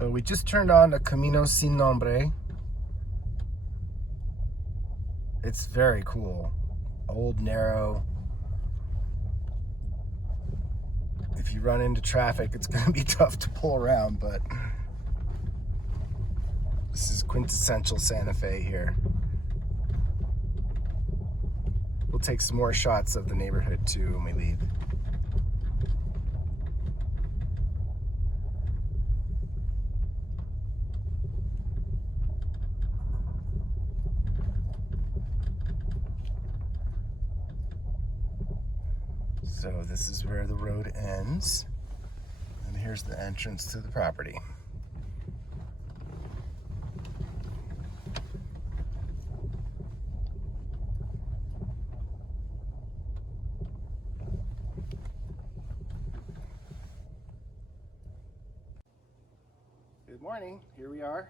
So we just turned on the Camino Sin Nombre. It's very cool. Old, narrow. If you run into traffic, it's gonna be tough to pull around, but this is quintessential Santa Fe here. We'll take some more shots of the neighborhood too when we leave. So this is where the road ends, and here's the entrance to the property. Good morning, here we are,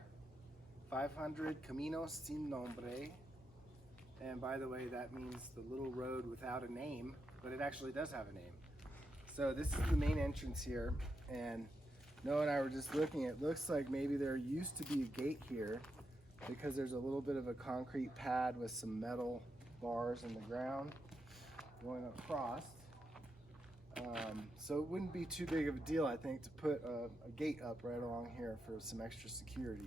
500 Camino Sin Nombre. And by the way, that means the little road without a name, but it actually does have a name. So this is the main entrance here, and Noah and I were just looking. It looks like maybe there used to be a gate here because there's a little bit of a concrete pad with some metal bars in the ground going across. So it wouldn't be too big of a deal, I think, to put a gate up right along here for some extra security.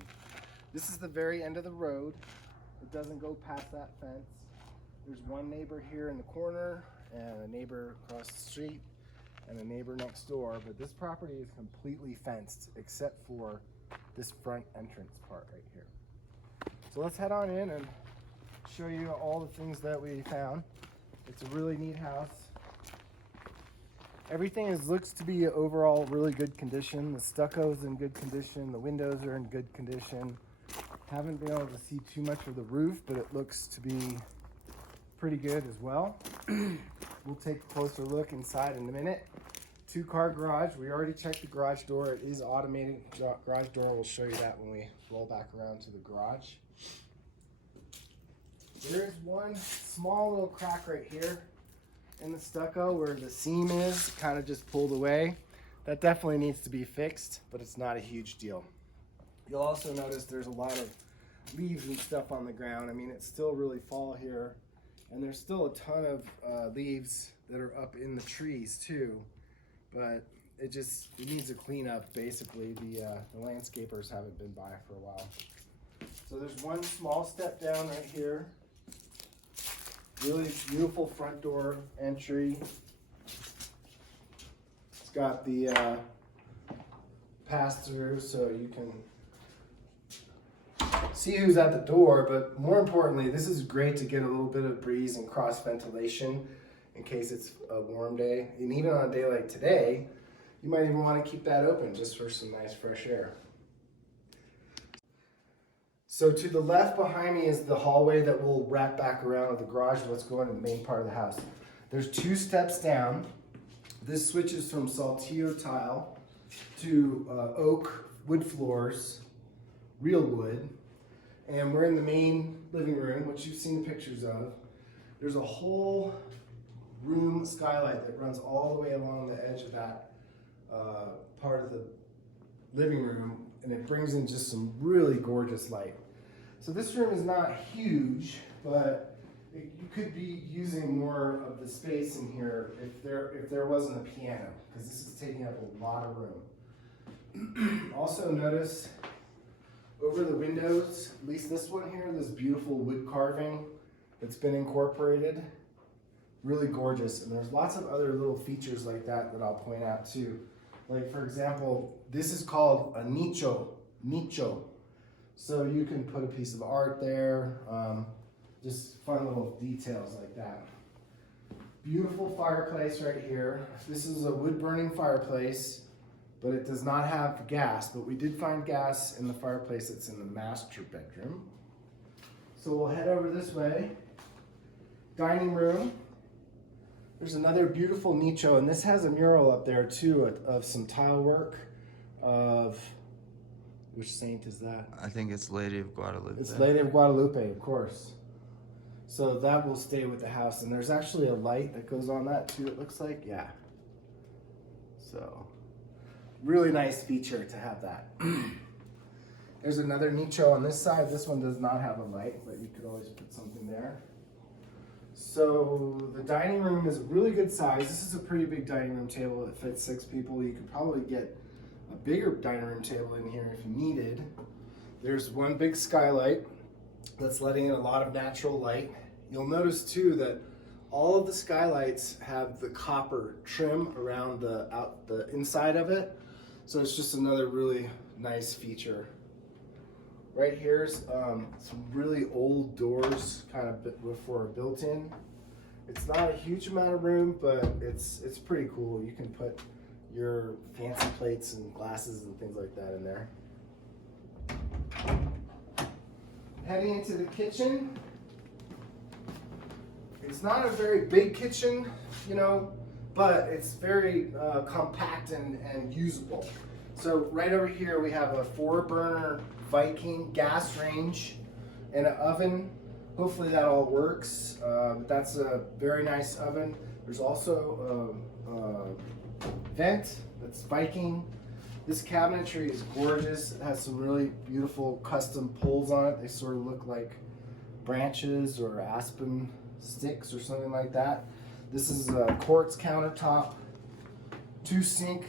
This is the very end of the road. It doesn't go past that fence. There's one neighbor here in the corner and a neighbor across the street and a neighbor next door, but this property is completely fenced except for this front entrance part right here. So let's head on in and show you all the things that we found. It's a really neat house. Everything looks to be overall really good condition. The stucco's in good condition. The windows are in good condition. Haven't been able to see too much of the roof, but it looks to be pretty good as well. We'll take a closer look inside in a minute. 2-car garage. We already checked the garage door. It is automated garage door. We'll show you that when we roll back around to the garage. There is one small little crack right here in the stucco where the seam is kind of just pulled away. That definitely needs to be fixed, but it's not a huge deal. You'll also notice there's a lot of leaves and stuff on the ground. I mean, it's still really fall here, and there's still a ton of leaves that are up in the trees too, but it needs a cleanup. Basically, the landscapers haven't been by for a while. So there's one small step down right here. Really beautiful front door entry. It's got the pass through so you can see who's at the door, but more importantly, this is great to get a little bit of breeze and cross ventilation in case it's a warm day. And even on a day like today, you might even want to keep that open just for some nice fresh air. So to the left behind me is the hallway that we'll wrap back around with the garage. Let's go into the main part of the house. There's 2 steps down. This switches from saltillo tile to oak wood floors, real wood. And we're in the main living room, which you've seen the pictures of. There's a whole room skylight that runs all the way along the edge of that part of the living room, and it brings in just some really gorgeous light. So this room is not huge, but you could be using more of the space in here if there wasn't a piano, because this is taking up a lot of room. Also notice over the windows, at least this one here, this beautiful wood carving that's been incorporated. Really gorgeous, and there's lots of other little features like that I'll point out too. Like for example, this is called a nicho. So you can put a piece of art there, just fun little details like that. Beautiful fireplace right here. This is a wood burning fireplace, but it does not have gas, but we did find gas in the fireplace that's in the master bedroom. So we'll head over this way. Dining room. There's another beautiful nicho, and this has a mural up there too of some tile work of, which saint is that? I think it's Lady of Guadalupe. It's Lady of Guadalupe, of course. So that will stay with the house, and there's actually a light that goes on that too, it looks like, yeah. So, really nice feature to have that. There's another nicho on this side. This one does not have a light, but you could always put something there. So the dining room is a really good size. This is a pretty big dining room table that fits 6 people. You could probably get a bigger dining room table in here if you needed. There's one big skylight that's letting in a lot of natural light. You'll notice too that all of the skylights have the copper trim around the inside of it. So it's just another really nice feature. Right here's some really old doors, kind of before built-in. It's not a huge amount of room, but it's pretty cool. You can put your fancy plates and glasses and things like that in there. Heading into the kitchen. It's not a very big kitchen, you know, but it's very compact and usable. So right over here we have a 4-burner Viking gas range and an oven. Hopefully that all works. That's a very nice oven. There's also a vent that's Viking. This cabinetry is gorgeous. It has some really beautiful custom pulls on it. They sort of look like branches or aspen sticks or something like that. This is a quartz countertop, 2-sink.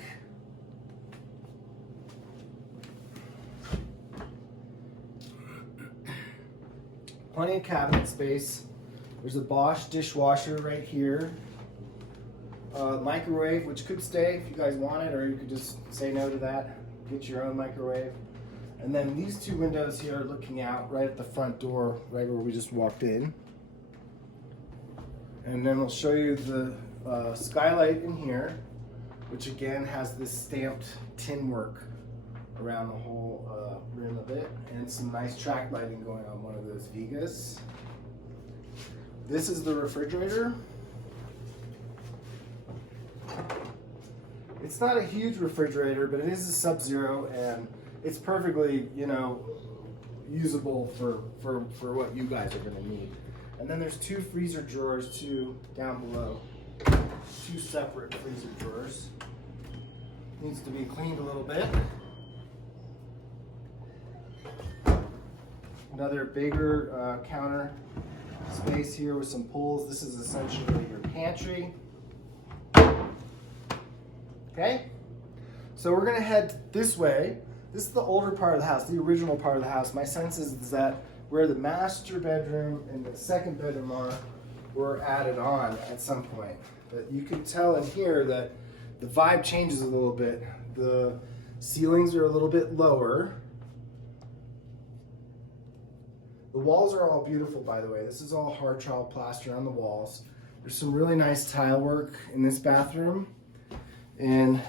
Plenty of cabinet space. There's a Bosch dishwasher right here. Microwave, which could stay if you guys want it, or you could just say no to that. Get your own microwave. And then these 2 windows here are looking out right at the front door, right where we just walked in. And then we'll show you the skylight in here, which again has this stamped tin work around the whole rim of it, and some nice track lighting going on one of those Vigas. This is the refrigerator. It's not a huge refrigerator, but it is a Sub-Zero, and it's perfectly, you know, usable for what you guys are going to need. And then there's 2 freezer drawers too down below. 2 separate freezer drawers. Needs to be cleaned a little bit. Another bigger counter space here with some pulls. This is essentially your pantry. Okay, so we're gonna head this way. This is the older part of the house, the original part of the house. My sense is that where the master bedroom and the 2nd bedroom are were added on at some point. But you can tell in here that the vibe changes a little bit. The ceilings are a little bit lower. The walls are all beautiful, by the way. This is all hard trowel plaster on the walls. There's some really nice tile work in this bathroom. And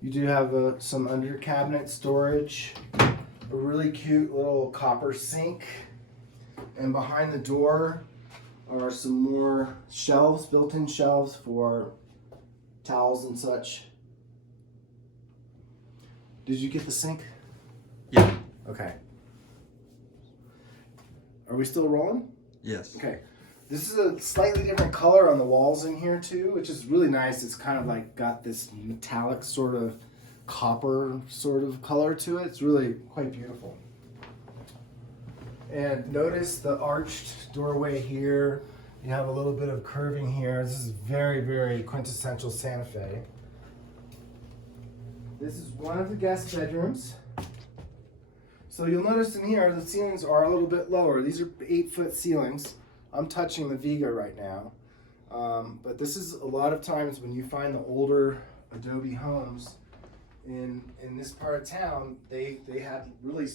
you do have some under cabinet storage, a really cute little copper sink, and behind the door are some more shelves, built-in shelves for towels and such. Did you get the sink? Yeah. Okay. Are we still rolling? Yes. Okay. This is a slightly different color on the walls in here too, which is really nice. It's kind of like got this metallic sort of copper sort of color to it. It's really quite beautiful. And notice the arched doorway here. You have a little bit of curving here. This is very, very quintessential Santa Fe. This is one of the guest bedrooms. So you'll notice in here the ceilings are a little bit lower. These are 8-foot ceilings. I'm touching the Viga right now. But this is a lot of times when you find the older Adobe homes in this part of town, they had really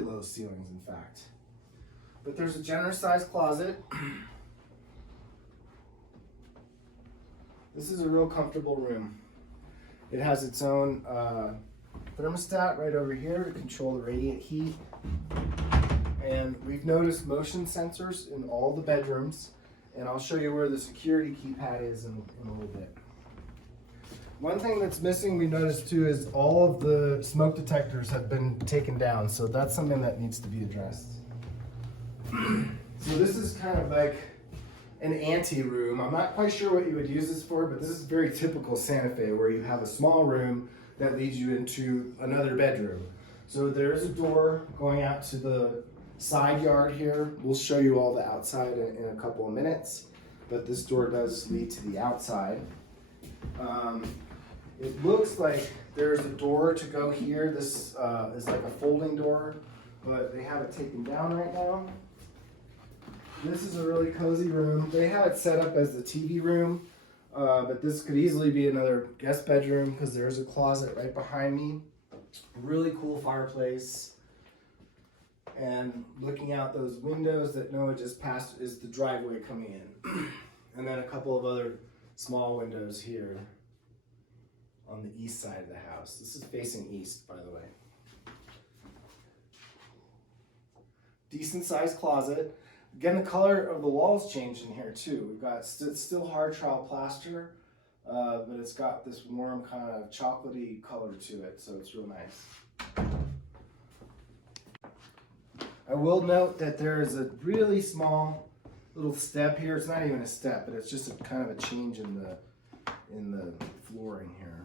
low ceilings, in fact. But there's a generous sized closet. This is a real comfortable room. It has its own thermostat right over here to control the radiant heat. And we've noticed motion sensors in all the bedrooms, and I'll show you where the security keypad is in a little bit. One thing that's missing, we noticed too, is all of the smoke detectors have been taken down, so that's something that needs to be addressed. So this is kind of like an ante room. I'm not quite sure what you would use this for, but this is very typical Santa Fe, where you have a small room that leads you into another bedroom. So there's a door going out to the side yard here. We'll show you all the outside in a couple of minutes, but this door does lead to the outside. It looks like there's a door to go here. This is like a folding door, but they have it taken down right now. This is a really cozy room. They have it set up as the TV room, but this could easily be another guest bedroom because there's a closet right behind me. Really cool fireplace. And looking out those windows that Noah just passed is the driveway coming in. And then a couple of other small windows here on the east side of the house. This is facing east, by the way. Decent sized closet. Again, the color of the walls changed in here too. We've got still hard trowel plaster, but it's got this warm kind of chocolatey color to it, so it's real nice. I will note that there is a really small little step here. It's not even a step, but it's just a kind of a change in the flooring here.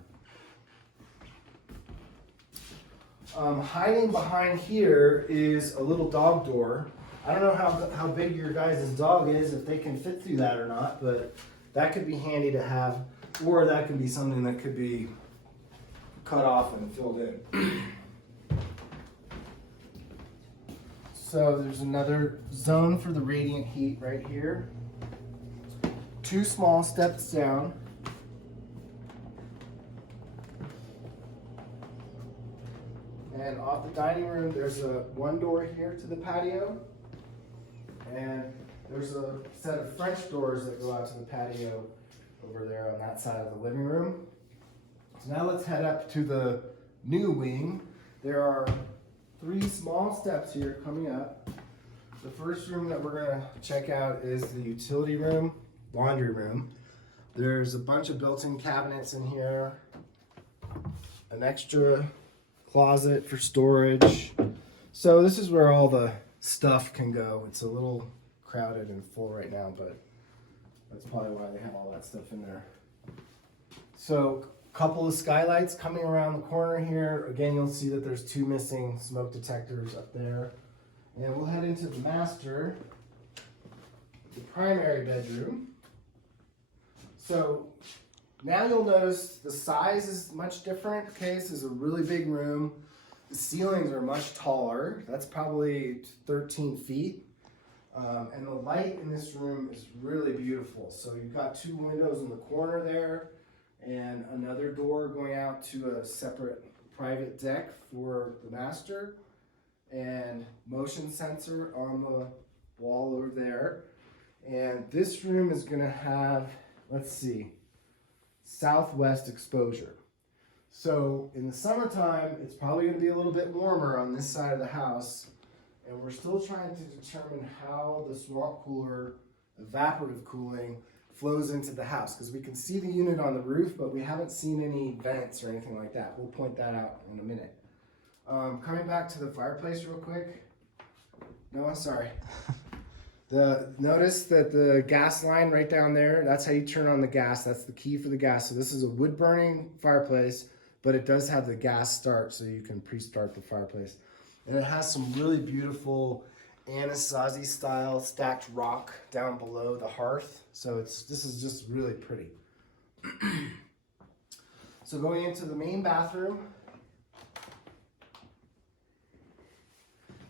Hiding behind here is a little dog door. I don't know how big your guys' dog is, if they can fit through that or not, but that could be handy to have, or that could be something that could be cut off and filled in. So there's another zone for the radiant heat right here. 2 small steps down. And off the dining room, there's one door here to the patio. And there's a set of French doors that go out to the patio over there on that side of the living room. So now let's head up to the new wing. There are 3 small steps here coming up. The first room that we're gonna check out is the utility room, laundry room. There's a bunch of built-in cabinets in here, an extra closet for storage. So this is where all the stuff can go. It's a little crowded and full right now, but that's probably why they have all that stuff in there. So a couple of skylights coming around the corner here. Again, you'll see that there's 2 missing smoke detectors up there. And we'll head into the master, the primary bedroom. So now you'll notice the size is much different. Okay, this is a really big room. The ceilings are much taller. That's probably 13 feet. And the light in this room is really beautiful. So you've got 2 windows in the corner there and another door going out to a separate private deck for the master, and motion sensor on the wall over there. And this room is gonna have, let's see, southwest exposure. So in the summertime, it's probably gonna be a little bit warmer on this side of the house, and we're still trying to determine how the swamp cooler, evaporative cooling, flows into the house, because we can see the unit on the roof, but we haven't seen any vents or anything like that. We'll point that out in a minute. Coming back to the fireplace real quick. No, I'm sorry. Notice that the gas line right down there, that's how you turn on the gas. That's the key for the gas. So this is a wood burning fireplace, but it does have the gas start, so you can pre-start the fireplace. And it has some really beautiful Anasazi style stacked rock down below the hearth. So this is just really pretty. So going into the main bathroom,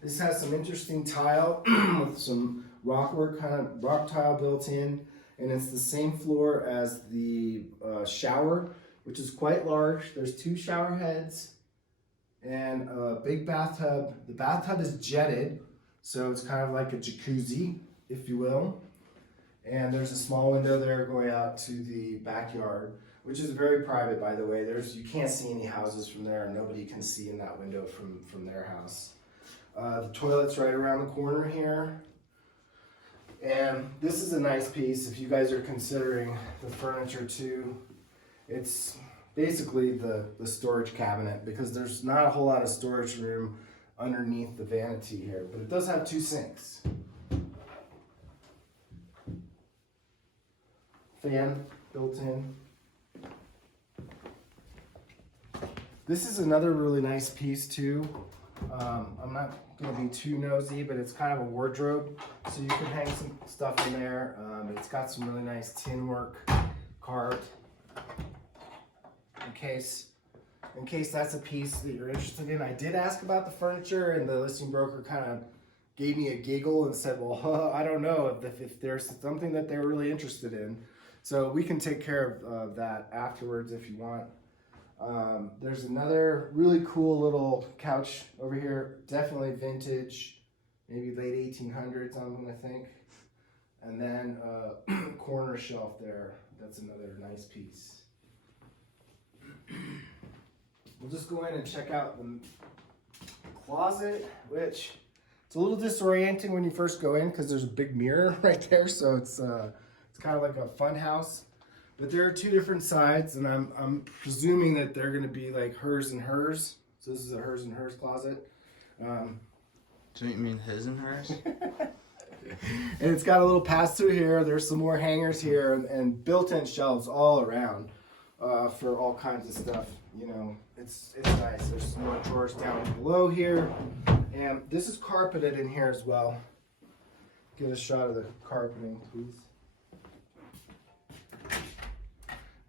this has some interesting tile with some rockwork, kind of rock tile built in, and it's the same floor as the shower, which is quite large. There's 2 shower heads and a big bathtub. The bathtub is jetted, so it's kind of like a jacuzzi, if you will. And there's a small window there going out to the backyard, which is very private, by the way. You can't see any houses from there, and nobody can see in that window from their house. The toilet's right around the corner here. And this is a nice piece if you guys are considering the furniture too. It's basically the storage cabinet, because there's not a whole lot of storage room underneath the vanity here, but it does have 2 sinks. Fan built in. This is another really nice piece too. I'm not gonna be too nosy, but it's kind of a wardrobe. So you can hang some stuff in there. It's got some really nice tin work carved in case that's a piece that you're interested in. I did ask about the furniture, and the listing broker kind of gave me a giggle and said, well, I don't know if there's something that they're really interested in. So we can take care of that afterwards if you want. There's another really cool little couch over here, definitely vintage, maybe late 1800s, I'm gonna think. And then a corner shelf there, that's another nice piece. We'll just go in and check out the closet, which it's a little disorienting when you first go in because there's a big mirror right there, so it's kind of like a fun house. But there are two different sides, and I'm presuming that they're going to be like hers and hers. So this is a hers and hers closet. Do you mean his and hers? And it's got a little pass through here. There's some more hangers here, and built-in shelves all around for all kinds of stuff. You know, it's nice. There's some more drawers down below here, and this is carpeted in here as well. Get a shot of the carpeting, please.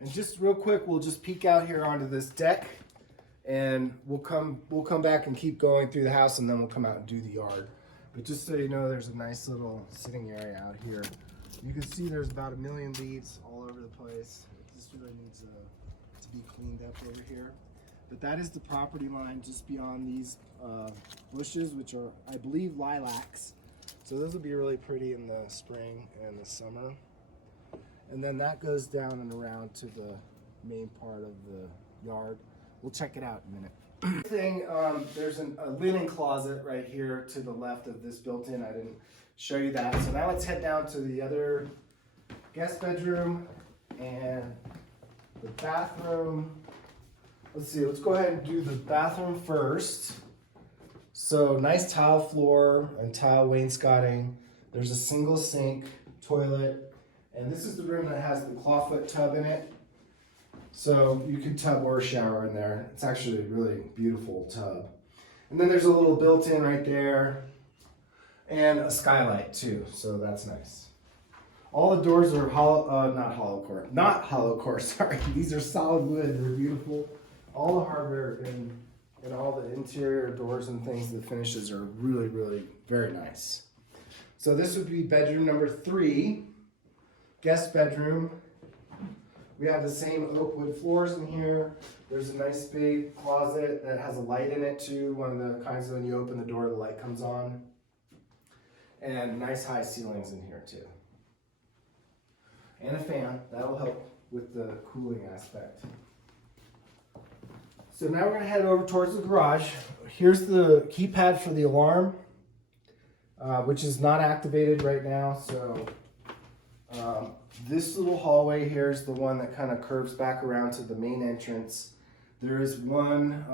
And just real quick, we'll just peek out here onto this deck, and we'll come back and keep going through the house, and then we'll come out and do the yard. But just so you know, there's a nice little sitting area out here. You can see there's about 1 million leaves all over the place. This really needs to be cleaned up over here. But that is the property line just beyond these bushes, which are, I believe, lilacs. So those will be really pretty in the spring and the summer. And then that goes down and around to the main part of the yard. We'll check it out in a minute. There's a linen closet right here to the left of this built-in. I didn't show you that. So now let's head down to the other guest bedroom and the bathroom. Let's see, let's go ahead and do the bathroom first. So nice tile floor and tile wainscoting. There's a single sink, toilet, and this is the room that has the clawfoot tub in it. So you can tub or shower in there. It's actually a really beautiful tub. And then there's a little built-in right there and a skylight too, so that's nice. All the doors are not hollow core, sorry. These are solid wood, they're beautiful. All the hardware and all the interior doors and things, the finishes are really, really very nice. So this would be bedroom number 3, guest bedroom. We have the same oak wood floors in here. There's a nice big closet that has a light in it too. One of the kinds that when you open the door, the light comes on. And nice high ceilings in here too. And a fan, that'll help with the cooling aspect. So now we're gonna head over towards the garage. Here's the keypad for the alarm, which is not activated right now. So this little hallway here is the one that kind of curves back around to the main entrance. There is one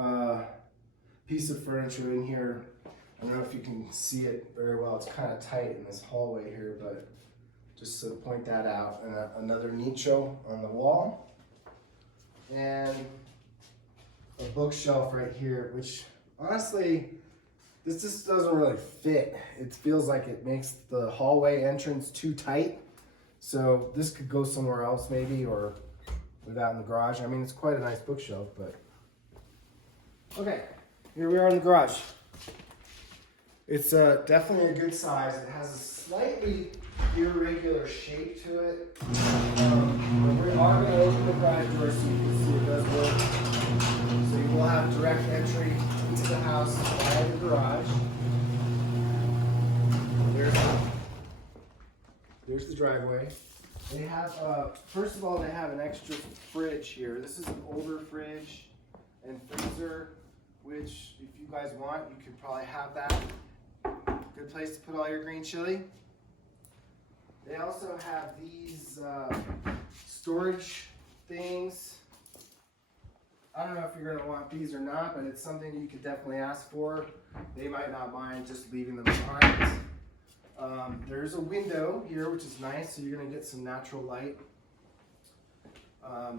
piece of furniture in here. I don't know if you can see it very well. It's kind of tight in this hallway here, but just to point that out. And another nicho on the wall. And a bookshelf right here, which honestly, this just doesn't really fit. It feels like it makes the hallway entrance too tight. So this could go somewhere else maybe, or put it out in the garage. I mean, it's quite a nice bookshelf, but. Okay, here we are in the garage. It's definitely a good size. It has a slightly irregular shape to it. But we are going to open the garage door so you can see it does work. So you will have direct entry into the house via the garage. There's the driveway. They have, first of all, they have an extra fridge here. This is an older fridge and freezer, which if you guys want, you could probably have that. Good place to put all your green chili. They also have these storage things. I don't know if you're gonna want these or not, but it's something you could definitely ask for. They might not mind just leaving them behind. There's a window here, which is nice, so you're gonna get some natural light.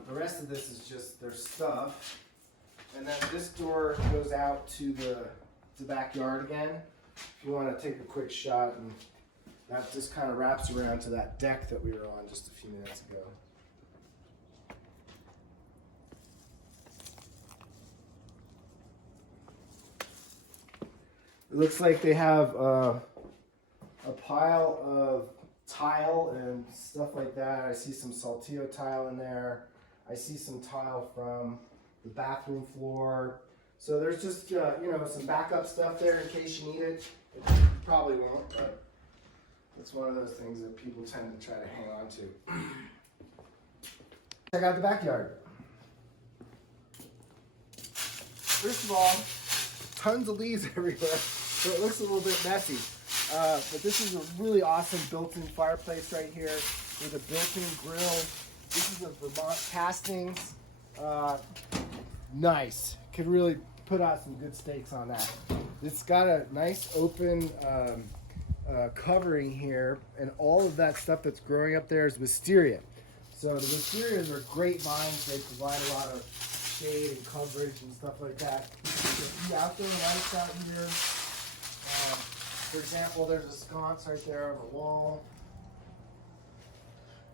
The rest of this is just their stuff. And then this door goes out to the backyard again. If you want to take a quick shot, and that just kind of wraps around to that deck that we were on just a few minutes ago. It looks like they have a pile of tile and stuff like that. I see some saltillo tile in there. I see some tile from the bathroom floor. So there's just, you know, some backup stuff there in case you need it. You probably won't, but it's one of those things that people tend to try to hang on to. Check out the backyard. First of all, tons of leaves everywhere, so it looks a little bit messy. But this is a really awesome built-in fireplace right here with a built-in grill. This is a Vermont castings. Nice. Could really put out some good steaks on that. It's got a nice open covering here, and all of that stuff that's growing up there is wisteria. So the wisterias are great vines. They provide a lot of shade and coverage and stuff like that. The outdoor lights out here. For example, there's a sconce right there on the wall.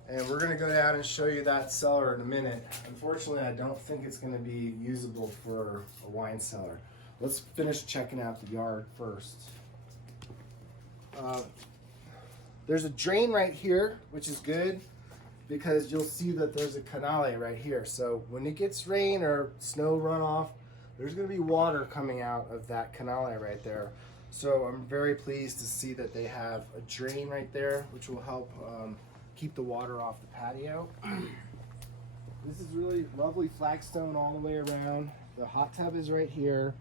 And we're gonna go down and show you that cellar in a minute. Unfortunately, I don't think it's gonna be usable for a wine cellar. Let's finish checking out the yard first. There's a drain right here, which is good because you'll see that there's a canale right here. So when it gets rain or snow runoff, there's gonna be water coming out of that canale right there. So I'm very pleased to see that they have a drain right there, which will help keep the water off the patio. This is really lovely flagstone all the way around. The hot tub is right here.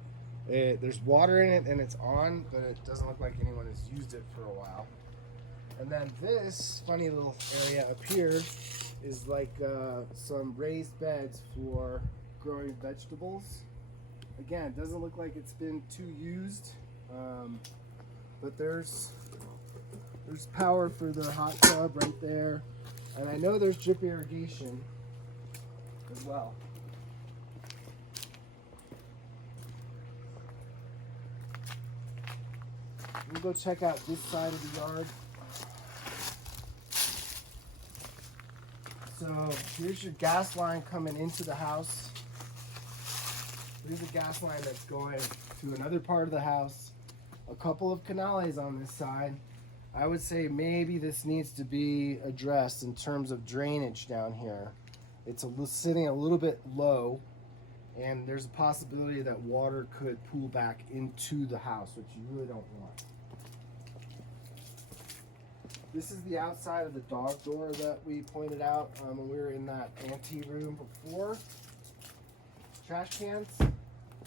There's water in it and it's on, but it doesn't look like anyone has used it for a while. And then this funny little area up here is like some raised beds for growing vegetables. Again, it doesn't look like it's been too used, but there's power for the hot tub right there. And I know there's drip irrigation as well. We'll go check out this side of the yard. So here's your gas line coming into the house. Here's a gas line that's going to another part of the house. A couple of canales on this side. I would say maybe this needs to be addressed in terms of drainage down here. It's sitting a little bit low, and there's a possibility that water could pool back into the house, which you really don't want. This is the outside of the dog door that we pointed out when we were in that ante room before. Trash cans.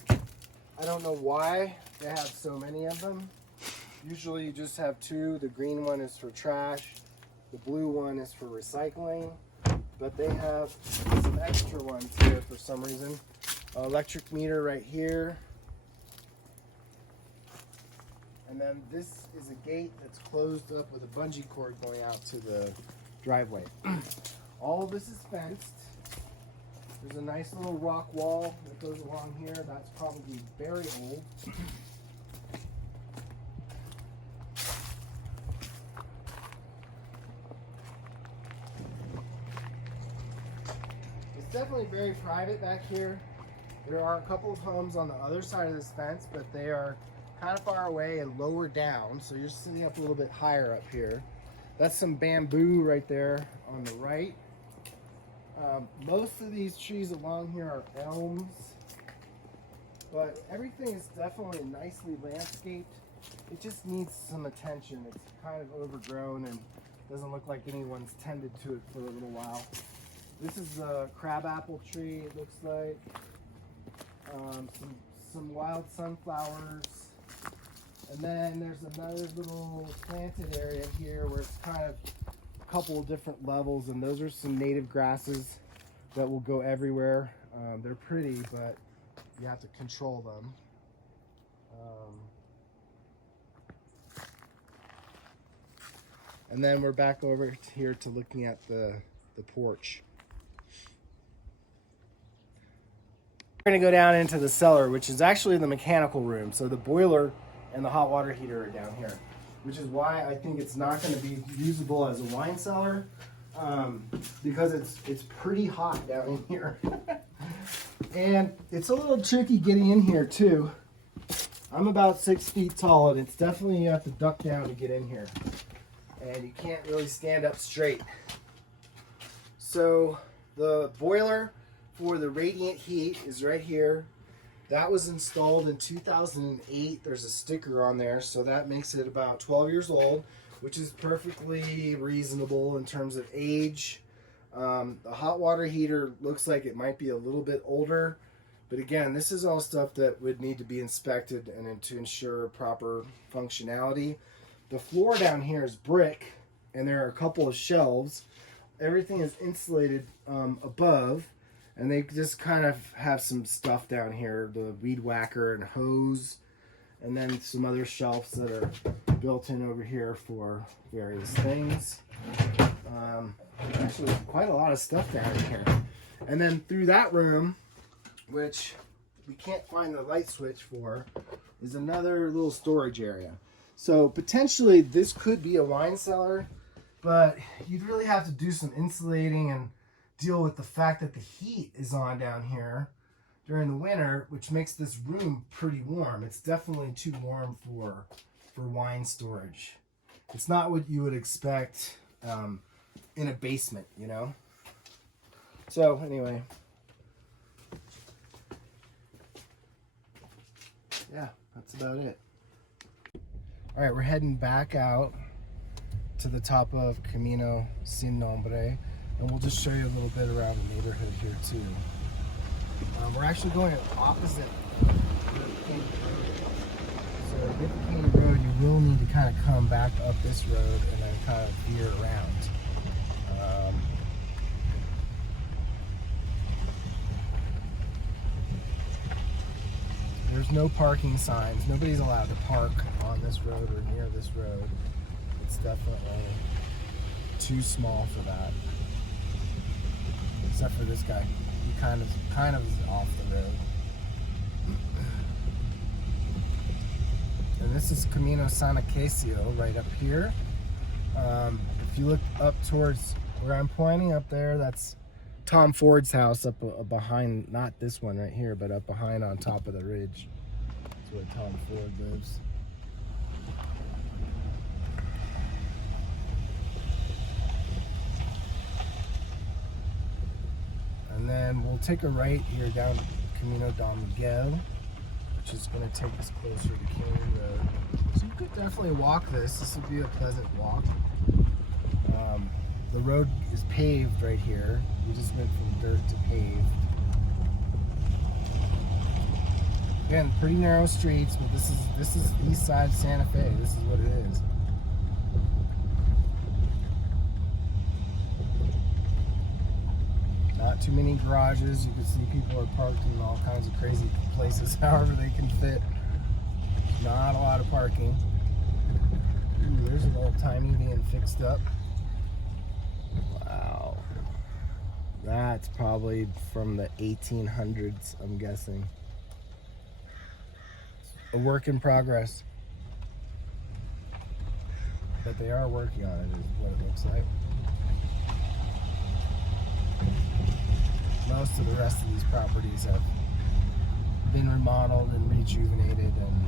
I don't know why they have so many of them. Usually you just have two. The green one is for trash. The blue one is for recycling. But they have some extra ones here for some reason. Electric meter right here. And then this is a gate that's closed up with a bungee cord going out to the driveway. All of this is fenced. There's a nice little rock wall that goes along here. That's probably very old. It's definitely very private back here. There are a couple of homes on the other side of this fence, but they are kind of far away and lower down, so you're sitting up a little bit higher up here. That's some bamboo right there on the right. Most of these trees along here are elms, but everything is definitely nicely landscaped. It just needs some attention. It's kind of overgrown and doesn't look like anyone's tended to it for a little while. This is a crabapple tree, it looks like. Some wild sunflowers. And then there's another little planted area here where it's kind of a couple of different levels, and those are some native grasses that will go everywhere. They're pretty, but you have to control them. And then we're back over here to looking at the porch. We're gonna go down into the cellar, which is actually the mechanical room. So the boiler and the hot water heater are down here, which is why I think it's not gonna be usable as a wine cellar, because it's pretty hot down in here. And it's a little tricky getting in here too. I'm about 6 feet tall, and it's definitely, you have to duck down to get in here. And you can't really stand up straight. So the boiler for the radiant heat is right here. That was installed in 2008. There's a sticker on there, so that makes it about 12 years old, which is perfectly reasonable in terms of age. The hot water heater looks like it might be a little bit older, but again, this is all stuff that would need to be inspected and to ensure proper functionality. The floor down here is brick, and there are a couple of shelves. Everything is insulated above, and they just kind of have some stuff down here, the weed whacker and hose, and then some other shelves that are built in over here for various things. Actually, quite a lot of stuff down in here. And then through that room, which we can't find the light switch for, is another little storage area. So potentially this could be a wine cellar, but you'd really have to do some insulating and deal with the fact that the heat is on down here during the winter, which makes this room pretty warm. It's definitely too warm for wine storage. It's not what you would expect in a basement, you know? So anyway, yeah, that's about it. All right, we're heading back out to the top of Camino Sin Nombre, and we'll just show you a little bit around the neighborhood here too. We're actually going opposite the Caney Road. So to get to Caney Road, you will need to kind of come back up this road and then kind of veer around. There's no parking signs. Nobody's allowed to park on this road or near this road. It's definitely too small for that. Except for this guy. He kind of is off the road. And this is Camino San Acacio right up here. If you look up towards where I'm pointing up there, that's Tom Ford's house up behind, not this one right here, but up behind on top of the ridge. That's where Tom Ford lives. And then we'll take a right here down Camino Don Miguel, which is going to take us closer to Caney Road. So you could definitely walk this. This would be a pleasant walk. The road is paved right here. We just went from dirt to paved. Again, pretty narrow streets, but this is east side Santa Fe. This is what it is. Not too many garages. You can see people are parked in all kinds of crazy places, however they can fit. Not a lot of parking. Ooh, there's an old timey being fixed up. Wow. That's probably from the 1800s, I'm guessing. A work in progress. But they are working on it, is what it looks like. Most of the rest of these properties have been remodeled and rejuvenated, and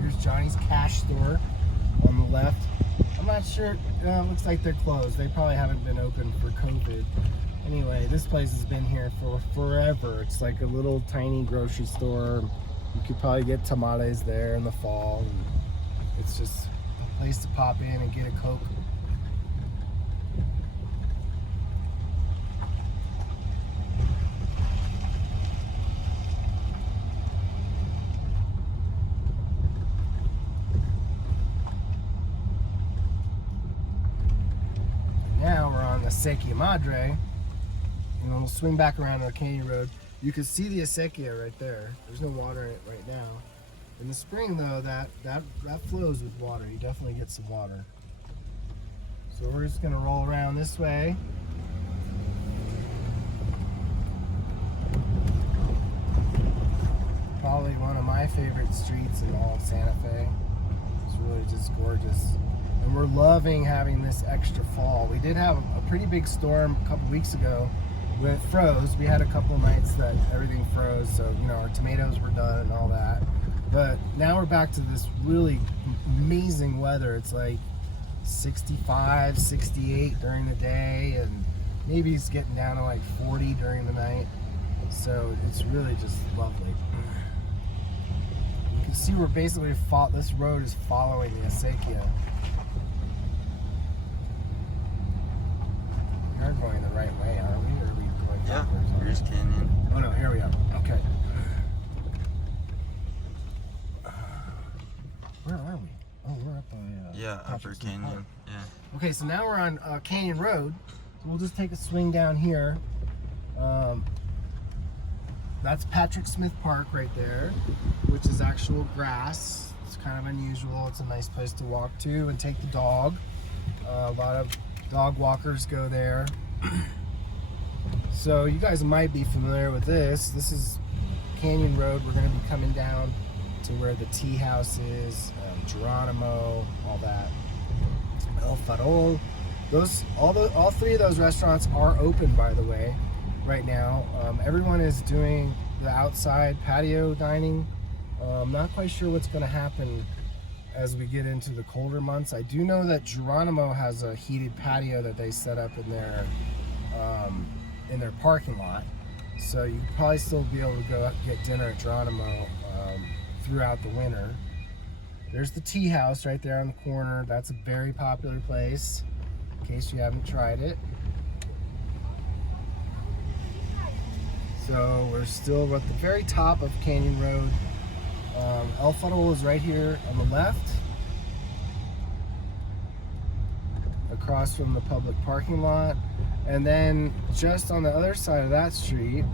here's Johnny's Cash Store on the left. I'm not sure, it looks like they're closed. They probably haven't been open for COVID. Anyway, this place has been here for forever. It's like a little tiny grocery store. You could probably get tamales there in the fall. It's just a place to pop in and get a Coke. Now we're on the Acequia Madre, and we'll swing back around to the Caney Road. You can see the acequia right there. There's no water in it right now. In the spring, though, that flows with water. You definitely get some water. So we're just gonna roll around this way. Probably one of my favorite streets in all of Santa Fe. It's really just gorgeous. And we're loving having this extra fall. We did have a pretty big storm a couple weeks ago when it froze. We had a couple nights that everything froze, so you know, our tomatoes were done and all that. But now we're back to this really amazing weather. It's like 65, 68 during the day, and maybe it's getting down to like 40 during the night. So it's really just lovely. You can see we're basically this road is following the acequia. We are going the right way, aren't we? Or are we going backwards? Here's Canyon. Oh no, here we are. Okay. Where are we? Oh, we're up by Upper Canyon. Yeah. Okay, so now we're on Canyon Road. So we'll just take a swing down here. That's Patrick Smith Park right there, which is actual grass. It's kind of unusual. It's a nice place to walk to and take the dog. A lot of dog walkers go there. So you guys might be familiar with this. This is Canyon Road. We're going to be coming down to where the tea house is, Geronimo, all that. El Farol. All three of those restaurants are open, by the way, right now. Everyone is doing the outside patio dining. I'm not quite sure what's going to happen as we get into the colder months. I do know that Geronimo has a heated patio that they set up in their parking lot, so you could probably still be able to go get dinner at Geronimo throughout the winter. There's the tea house right there on the corner. That's a very popular place, in case you haven't tried it. So we're still at the very top of Canyon Road. El Farol is right here on the left, across from the public parking lot. And then just on the other side of that street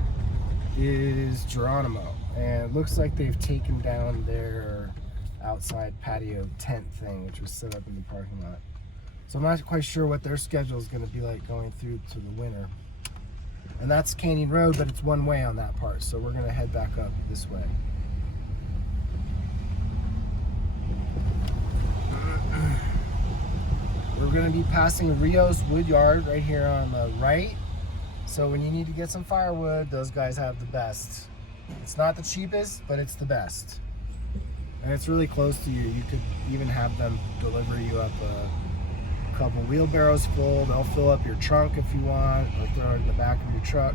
is Geronimo. And it looks like they've taken down their outside patio tent thing, which was set up in the parking lot. So I'm not quite sure what their schedule is going to be like going through to the winter. And that's Canyon Road, but it's one way on that part, so we're going to head back up this way. We're going to be passing Rio's Wood Yard right here on the right. So when you need to get some firewood, those guys have the best. It's not the cheapest, but it's the best. And it's really close to you. You could even have them deliver you up a couple wheelbarrows full. They'll fill up your trunk if you want, or throw it in the back of your truck.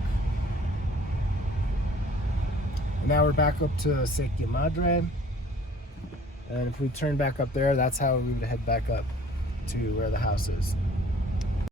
And now we're back up to Acequia Madre. And if we turn back up there, that's how we would head back up to where the house is.